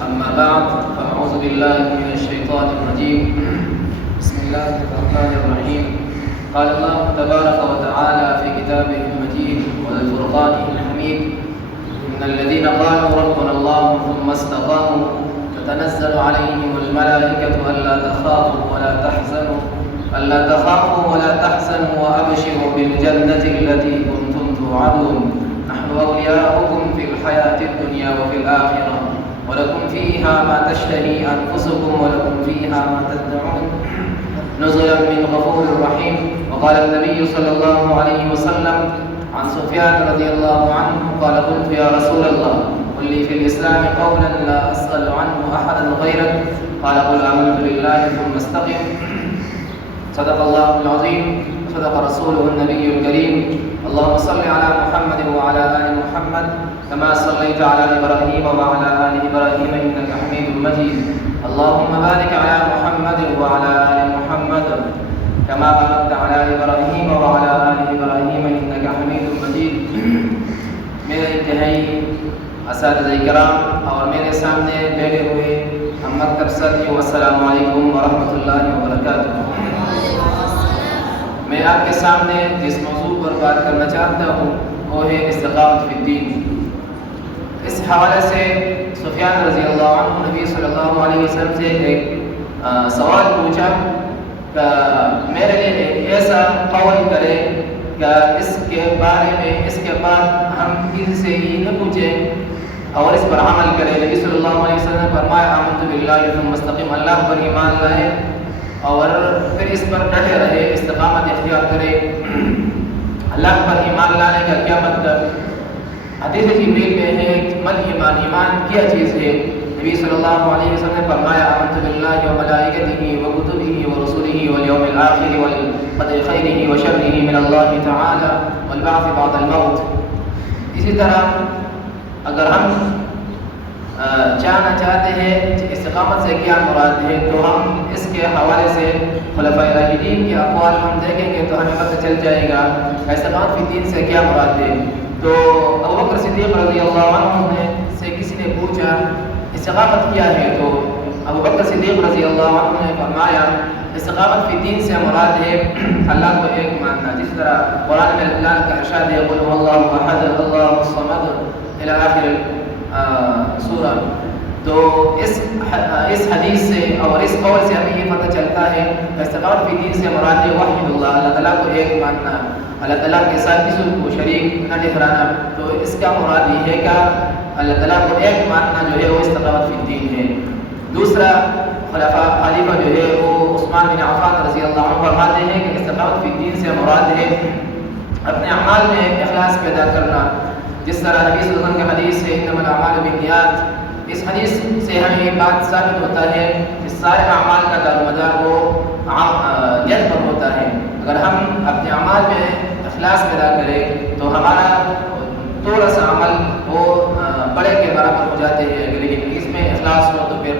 أما بعد فأعوذ بالله من الشيطان الرجيم. بسم الله الرحمن الرحيم. قال الله تبارك وتعالى في كتابه المجيد والفرقان الحميد: إن الذين قالوا ربنا الله ثم استقاموا تتنزل عليهم الملائكة ألا تخافوا ولا تحزنوا وأبشروا بالجنة التي كنتم توعدون نحن أولياؤكم في الحياة الدنيا وفي الآخرة ولكم فيها ما تشتهي أنفسكم ولكم فيها ما تدعون نزلا من غفور رحيم. وقال النبي صلى الله عليه وسلم عن سفيان رضي الله عنه قال: قلت يا رسول الله قل لي في الإسلام قولا لا أسأل عنه أحدا غيرك قال: قل آمنت بالله ثم استقم. صدق الله العظيم وصدق رسوله النبي الكريم. اللهم صل على محمد وعلى آل محمد كما صليت على إبراهيم وعلى آل إبراهيم إنك حميد مجيد. اللهم بارك على محمد وعلى آل محمد كما باركت على إبراهيم وعلى آل إبراهيم إنك حميد مجيد. میرے انتہائی اساتذہ کرام اور میرے سامنے بیٹھے ہوئے ہم مکتب ساتھیوں، السلام علیکم ورحمۃ اللہ وبرکاتہ. میں آپ کے سامنے جس موضوع پر بات کرنا چاہتا ہوں وہ ہے استقامت فی الدین. اس حوالے سے سفیان رضی اللہ عنہ نبی صلی اللہ علیہ وسلم سے ایک سوال پوچھا کہ میرے لیے ایک ایسا قول کرے کہ اس کے بارے میں اس کے بعد ہم کسی سے ہی نہ پوچھیں اور اس پر عمل کریں. نبی صلی اللہ علیہ وسلم نے فرمایا: آمنت باللہ ثم استقم، اللہ پر ایمان لائے اور پھر اس پر ڈٹے رہے، استقامت اختیار کرے. اللہ پر ایمان لانے کا کیا مطلب؟ حدیث جبریل میں ہے مل ایمان، ایمان کیا چیز ہے؟ نبی صلی اللہ علیہ وسلم نے فرمایا: آمنت باللہ وملائکتہ وکتبہ ورسلہ والیوم الآخر والقدر خیرہ وشرہ من اللہ تعالی والبعث بعد الموت. اسی طرح اگر ہم جاننا چاہتے ہیں استقامت سے کیا مراد ہے تو ہم اس کے حوالے سے خلفائے راشدین کے اقوال ہم دیکھیں گے تو ہمیں پتہ چل جائے گا استقامت فی الدین سے کیا مراد ہے. تو ابوبکر صدیق رضی اللہ عنہ سے کسی نے پوچھا استقامت کیا ہے تو ابوبکر صدیق رضی اللہ عنہ نے فرمایا: استقامت فی الدین سے مراد ہے اللہ کو ایک ماننا، جس طرح قرآن میں اللہ کا ارشاد ہے: قل هو اللہ احد اللہ الصمد الی آخر سورہ. تو اس حدیث سے اور اس قول سے ہمیں یہ پتہ چلتا ہے کہ استقامت فی الدین سے مراد ہے وحید اللہ، اللہ تعالیٰ کو ایک ماننا، اللہ تعالیٰ کے ساتھ کسی کو شریک نہ ٹھہرانا. تو اس کا مراد یہ ہے کہ اللہ تعالیٰ کو ایک ماننا جو ہے وہ استقامت فی الدین ہے. دوسرا خلیفہ جو ہے وہ عثمان بن عفان رضی اللہ عنہ فرماتے ہیں کہ استقامت فی الدین سے مراد ہے اپنے اعمال میں اخلاص پیدا کرنا. جس طرح نبی صلی اللہ علیہ وسلم کی حدیث ہے انما الاعمال بالنیات. اس حدیث سے ہمیں یہ بات ثابت ہوتا ہے کہ سارے اعمال کا دار و مدار وہ نیت پر ہوتا ہے. اگر ہم اپنے اعمال میں اخلاص پیدا کریں تو ہمارا تھوڑا سا عمل وہ بڑے کے برابر ہو جاتے ہیں، لیکن اس میں اخلاص ہو تو پھر